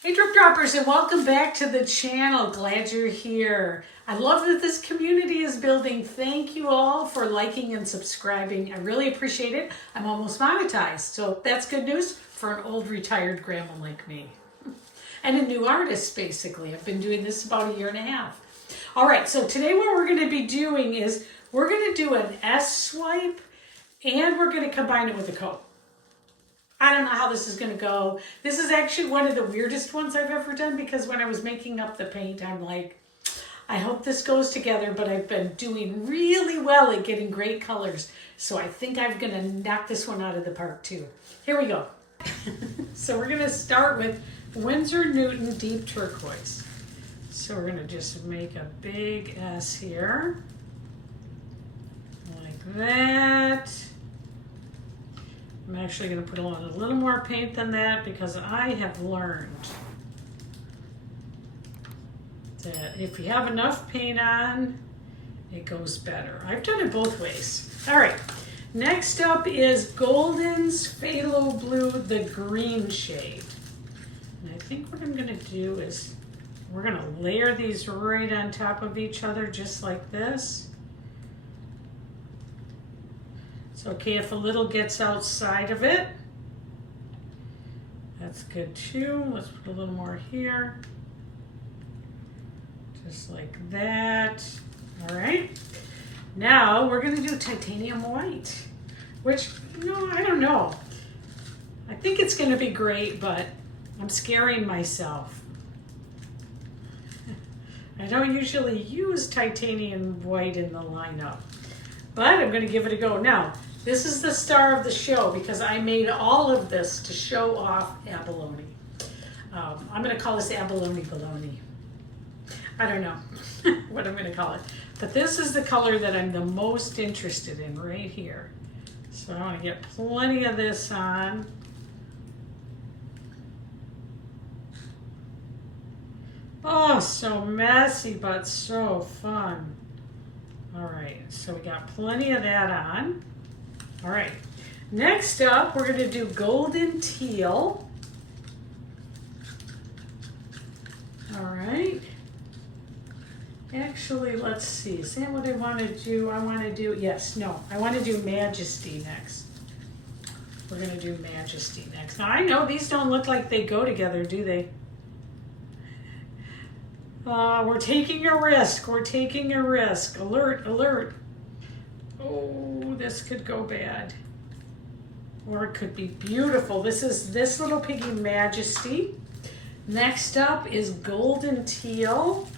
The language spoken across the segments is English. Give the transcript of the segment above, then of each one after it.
Hey Drip Droppers, and welcome back to the channel. Glad you're here. I love that this community is building. Thank you all for liking and subscribing. I really appreciate it. I'm almost monetized, so that's good news for an old retired grandma like me. And a new artist, basically. I've been doing this about 1.5 years. All right, so today what we're going to be doing is we're going to do an S swipe and we're going to combine it with a coat. I don't know how this is going to go. This is actually one of the weirdest ones I've ever done because when I was making up the paint, I'm like, I hope this goes together, but I've been doing really well at getting great colors. So I think I'm going to knock this one out of the park too. Here we go. So we're going to start with Winsor Newton Deep Turquoise. So we're going to just make a big S here. Like that. I'm actually going to put on a little more paint than that because I have learned that if you have enough paint on, it goes better. I've done it both ways. All right, next up is Golden's Phthalo Blue, the green shade. And I think what I'm going to do is we're going to layer these right on top of each other just like this. It's okay if a little gets outside of it. That's good too. Let's put a little more here. Just like that. All right. Now we're gonna do titanium white, which, I don't know. I think it's gonna be great, but I'm scaring myself. I don't usually use titanium white in the lineup, but I'm gonna give it a go. Now, this is the star of the show because I made all of this to show off abalone. I'm going to call this abalone baloney. I don't know what I'm going to call it. But this is the color that I'm the most interested in right here. So I want to get plenty of this on. Oh, so messy, but so fun. All right, so we got plenty of that on. All right, next up, we're going to do Golden Teal. All right. Actually, let's see. Is that what I want to do? I want to do, I want to do Majesty next. We're going to do Majesty next. Now, I know these don't look like they go together, do they? We're taking a risk. We're taking a risk. Alert, alert. Oh, this could go bad. Or it could be beautiful. This is This Little Piggy Majesty. Next up is Golden Teal.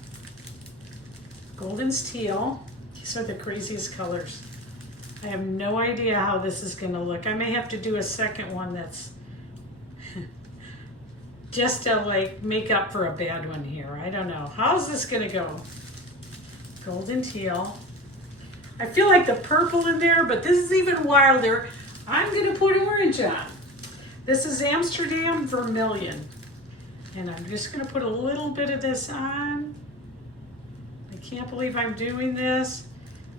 Golden's Teal. These are the craziest colors. I have no idea how this is going to look. I may have to do a second one that's just to make up for a bad one here. I don't know. How's this going to go? Golden Teal. I feel like the purple in there, but this is even wilder. I'm going to put orange on. This is Amsterdam Vermilion. And I'm just going to put a little bit of this on. I can't believe I'm doing this.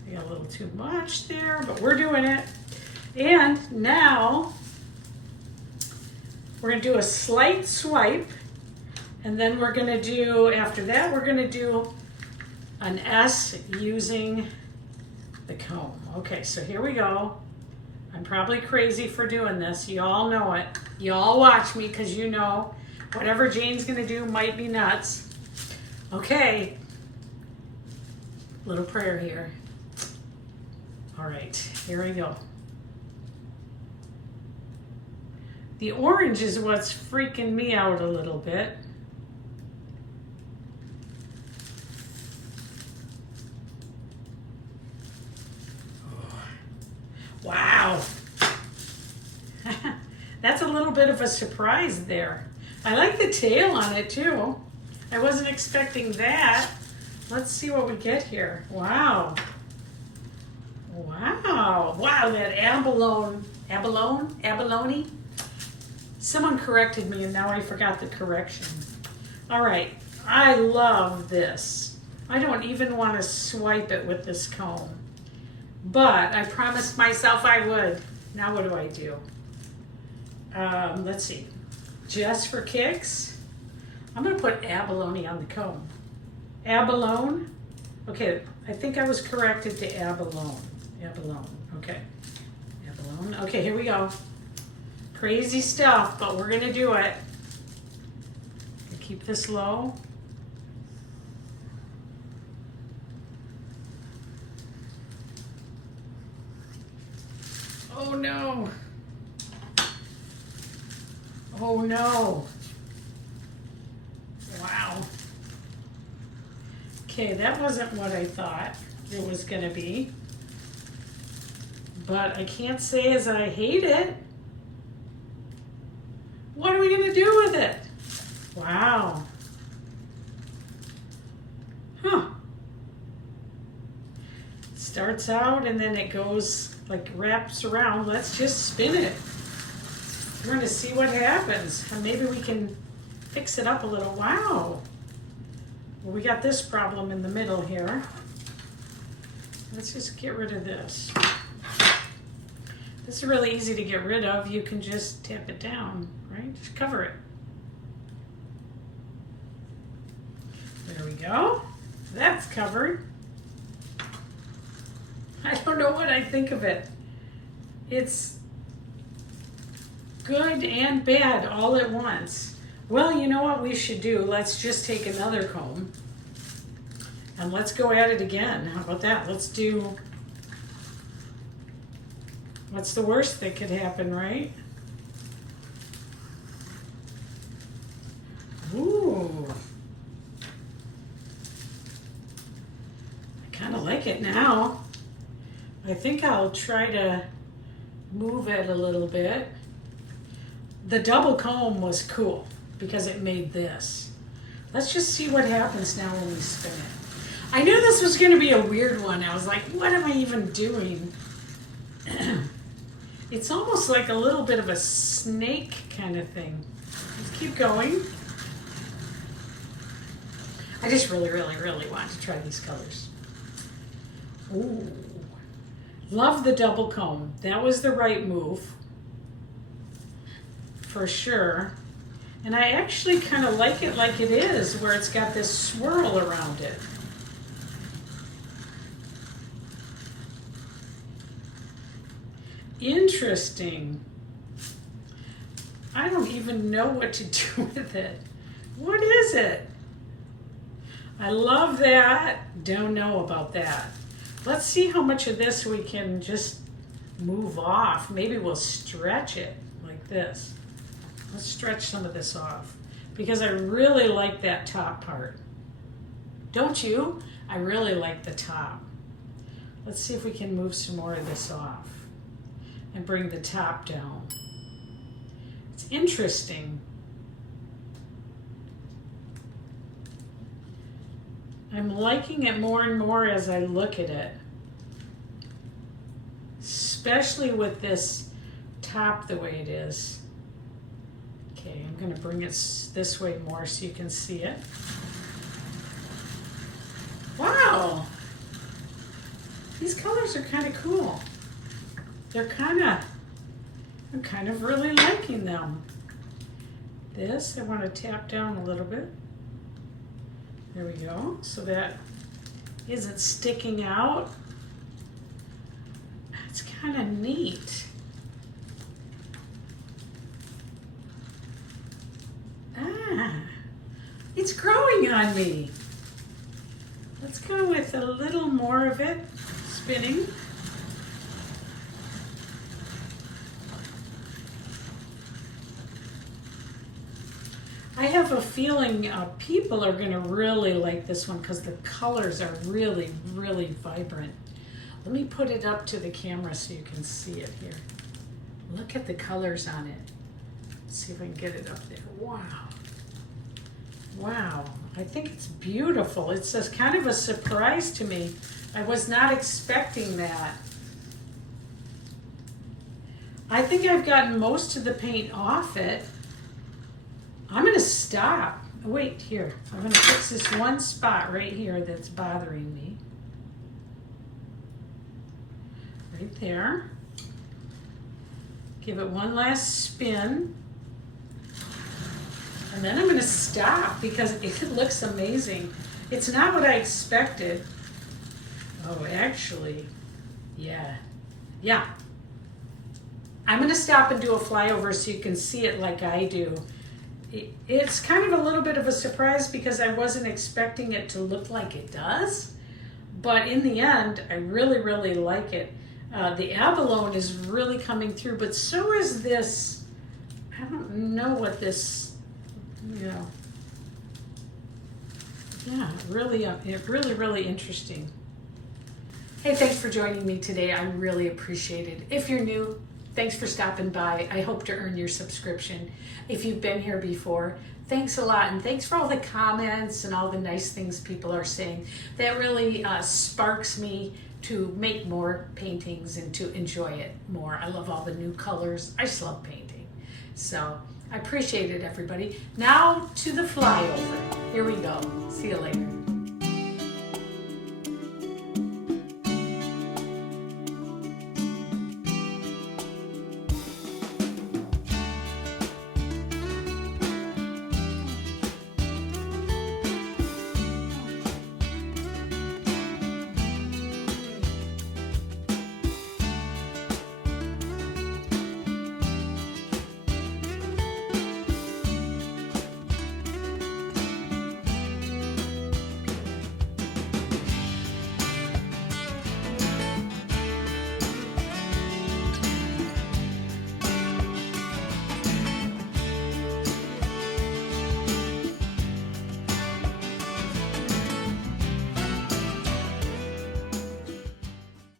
I got a little too much there, but we're doing it. And now we're going to do a slight swipe. And then we're going to do, after that, we're going to do an S using the comb. Okay, so here we go. I'm probably crazy for doing this. You all know it. You all watch me because you know whatever Jane's gonna do might be nuts. Okay, little prayer here. All right, here we go. The orange is what's freaking me out a little bit. Wow, that's a little bit of a surprise there. I like the tail on it too. I wasn't expecting that. Let's see what we get here. Wow. Wow. Wow, that abalone. Someone corrected me and now I forgot the correction. All right, I love this. I don't even want to swipe it with this comb. But I promised myself I would. Now what do I do? Let's see. Just for kicks, I'm going to put abalone on the comb. Abalone. Okay, I think I was corrected to abalone. Abalone. Okay. Abalone. Okay, here we go. Crazy stuff, but we're going to do it. Keep this low. Oh no. Oh no. Wow. Okay, that wasn't what I thought it was going to be. But I can't say as I hate it. What are we going to do with it? Wow. Huh. It starts out and then it goes like wraps around. Let's just spin it. We're going to see what happens. And maybe we can fix it up a little. Wow. Well, we got this problem in the middle here. Let's just get rid of this. This is really easy to get rid of. You can just tap it down, right? Just cover it. There we go. That's covered. I don't know what I think of it. It's good and bad all at once. Well, you know what we should do? Let's just take another comb and let's go at it again. How about that? Let's do, what's the worst that could happen, right? Ooh. I kind of like it now. I think I'll try to move it a little bit. The double comb was cool because it made this. Let's just see what happens now when we spin it. I knew this was going to be a weird one. I was like, what am I even doing? It's almost like a little bit of a snake kind of thing. Let's keep going. I just really, really, really want to try these colors. Ooh. Love the double comb. That was the right move. For sure. And I actually kind of like it like it is, where it's got this swirl around it. Interesting. I don't even know what to do with it. What is it? I love that. Don't know about that. Let's see how much of this we can just move off. Maybe we'll stretch it like this. Let's stretch some of this off because I really like that top part. Don't you? I really like the top. Let's see if we can move some more of this off and bring the top down. It's interesting. I'm liking it more and more as I look at it, especially with this top the way it is. Okay, I'm going to bring it this way more so you can see it. Wow! These colors are kind of cool. I'm kind of really liking them. This, I want to tap down a little bit. There we go. So that isn't sticking out. It's kind of neat. It's growing on me. Let's go with a little more of it spinning. I have a feeling people are going to really like this one because the colors are really, really vibrant. Let me put it up to the camera so you can see it here. Look at the colors on it. Let's see if I can get it up there. Wow. Wow. I think it's beautiful. It's just kind of a surprise to me. I was not expecting that. I think I've gotten most of the paint off it. I'm going to stop. Wait, here. I'm going to fix this one spot right here that's bothering me. Right there. Give it one last spin. And then I'm going to stop because it looks amazing. It's not what I expected. Oh, actually, yeah. I'm going to stop and do a flyover so you can see it like I do. It's kind of a little bit of a surprise because I wasn't expecting it to look like it does. But in the end, I really, really like it. The abalone is really coming through, but so is this. I don't know what this, yeah, really, really interesting. Hey, thanks for joining me today. I really appreciate it. If you're new, thanks for stopping by. I hope to earn your subscription. If you've been here before, thanks a lot. And thanks for all the comments and all the nice things people are saying. That really sparks me to make more paintings and to enjoy it more. I love all the new colors. I just love painting. So I appreciate it, everybody. Now to the flyover. Here we go. See you later.